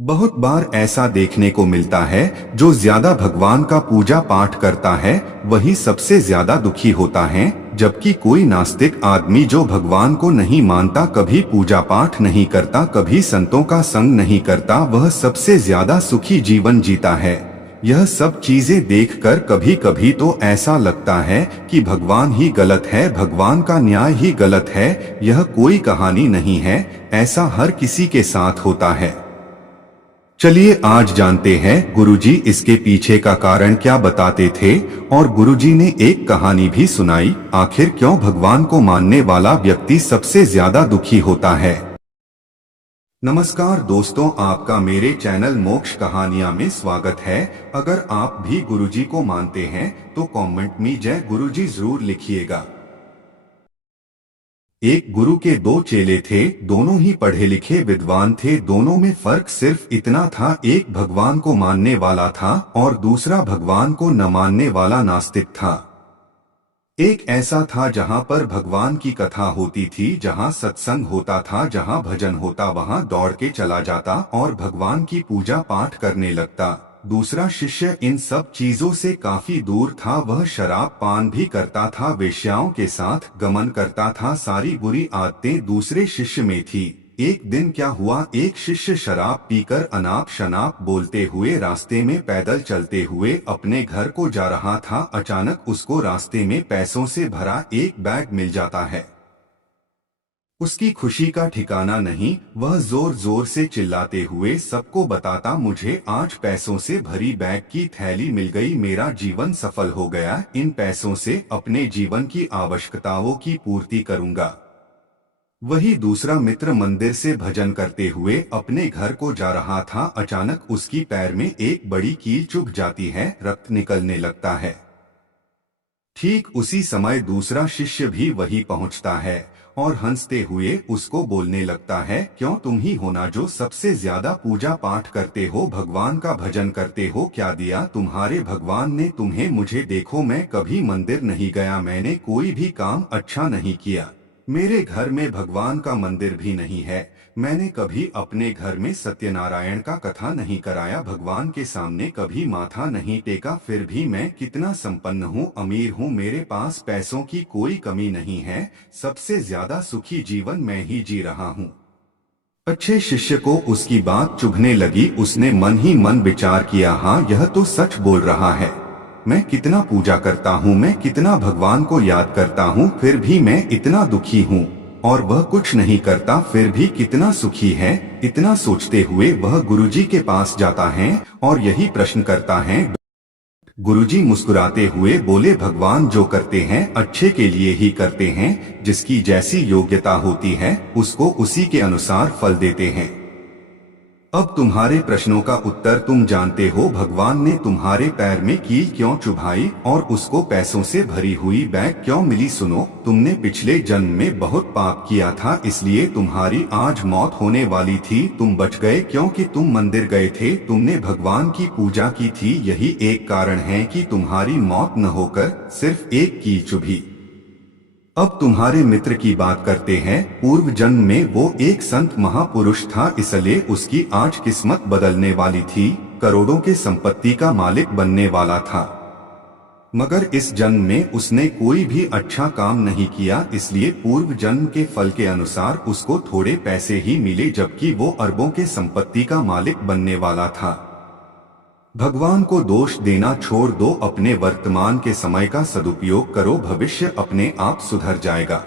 बहुत बार ऐसा देखने को मिलता है, जो ज्यादा भगवान का पूजा पाठ करता है वही सबसे ज्यादा दुखी होता है, जबकि कोई नास्तिक आदमी जो भगवान को नहीं मानता, कभी पूजा पाठ नहीं करता, कभी संतों का संग नहीं करता, वह सबसे ज्यादा सुखी जीवन जीता है। यह सब चीजें देखकर कभी कभी तो ऐसा लगता है कि भगवान ही गलत है, भगवान का न्याय ही गलत है। यह कोई कहानी नहीं है, ऐसा हर किसी के साथ होता है। चलिए आज जानते हैं गुरुजी इसके पीछे का कारण क्या बताते थे, और गुरुजी ने एक कहानी भी सुनाई, आखिर क्यों भगवान को मानने वाला व्यक्ति सबसे ज्यादा दुखी होता है। नमस्कार दोस्तों, आपका मेरे चैनल मोक्ष कहानियां में स्वागत है। अगर आप भी गुरुजी को मानते हैं तो कमेंट में जय गुरुजी जरूर लिखिएगा। एक गुरु के दो चेले थे, दोनों ही पढ़े लिखे विद्वान थे। दोनों में फर्क सिर्फ इतना था, एक भगवान को मानने वाला था और दूसरा भगवान को न मानने वाला नास्तिक था। एक ऐसा था जहां पर भगवान की कथा होती थी, जहां सत्संग होता था, जहां भजन होता, वहां दौड़ के चला जाता और भगवान की पूजा पाठ करने लगता। दूसरा शिष्य इन सब चीजों से काफी दूर था, वह शराब पान भी करता था, वेश्याओं के साथ गमन करता था, सारी बुरी आदतें दूसरे शिष्य में थी। एक दिन क्या हुआ, एक शिष्य शराब पीकर अनाप शनाप बोलते हुए रास्ते में पैदल चलते हुए अपने घर को जा रहा था। अचानक उसको रास्ते में पैसों से भरा एक बैग मिल जाता है। उसकी खुशी का ठिकाना नहीं, वह जोर जोर से चिल्लाते हुए सबको बताता, मुझे आज पैसों से भरी बैग की थैली मिल गई, मेरा जीवन सफल हो गया, इन पैसों से अपने जीवन की आवश्यकताओं की पूर्ति करूंगा। वही दूसरा मित्र मंदिर से भजन करते हुए अपने घर को जा रहा था। अचानक उसकी पैर में एक बड़ी कील चुभ जाती है, रक्त निकलने लगता है। ठीक उसी समय दूसरा शिष्य भी वही पहुंचता है और हंसते हुए उसको बोलने लगता है, क्यों तुम ही हो ना जो सबसे ज्यादा पूजा पाठ करते हो, भगवान का भजन करते हो, क्या दिया तुम्हारे भगवान ने तुम्हें, मुझे देखो मैं कभी मंदिर नहीं गया, मैंने कोई भी काम अच्छा नहीं किया, मेरे घर में भगवान का मंदिर भी नहीं है, मैंने कभी अपने घर में सत्यनारायण का कथा नहीं कराया, भगवान के सामने कभी माथा नहीं टेका, फिर भी मैं कितना संपन्न हूँ, अमीर हूँ, मेरे पास पैसों की कोई कमी नहीं है, सबसे ज्यादा सुखी जीवन मैं ही जी रहा हूँ। अच्छे शिष्य को उसकी बात चुभने लगी, उसने मन ही मन विचार किया, हाँ यह तो सच बोल रहा है, मैं कितना पूजा करता हूँ, मैं कितना भगवान को याद करता हूँ, फिर भी मैं इतना दुखी हूँ, और वह कुछ नहीं करता फिर भी कितना सुखी है। इतना सोचते हुए वह गुरुजी के पास जाता है और यही प्रश्न करता है। गुरुजी मुस्कुराते हुए बोले, भगवान जो करते हैं अच्छे के लिए ही करते हैं, जिसकी जैसी योग्यता होती है उसको उसी के अनुसार फल देते हैं। अब तुम्हारे प्रश्नों का उत्तर तुम जानते हो, भगवान ने तुम्हारे पैर में कील क्यों चुभाई और उसको पैसों से भरी हुई बैग क्यों मिली। सुनो, तुमने पिछले जन्म में बहुत पाप किया था, इसलिए तुम्हारी आज मौत होने वाली थी, तुम बच गए क्योंकि तुम मंदिर गए थे, तुमने भगवान की पूजा की थी, यही एक कारण है कि तुम्हारी मौत न होकर सिर्फ एक कील चुभी। अब तुम्हारे मित्र की बात करते हैं, पूर्व जन्म में वो एक संत महापुरुष था, इसलिए उसकी आज किस्मत बदलने वाली थी, करोड़ों के संपत्ति का मालिक बनने वाला था, मगर इस जन्म में उसने कोई भी अच्छा काम नहीं किया, इसलिए पूर्व जन्म के फल के अनुसार उसको थोड़े पैसे ही मिले, जबकि वो अरबों के संपत्ति का मालिक बनने वाला था। भगवान को दोष देना छोड़ दो, अपने वर्तमान के समय का सदुपयोग करो, भविष्य अपने आप सुधर जाएगा।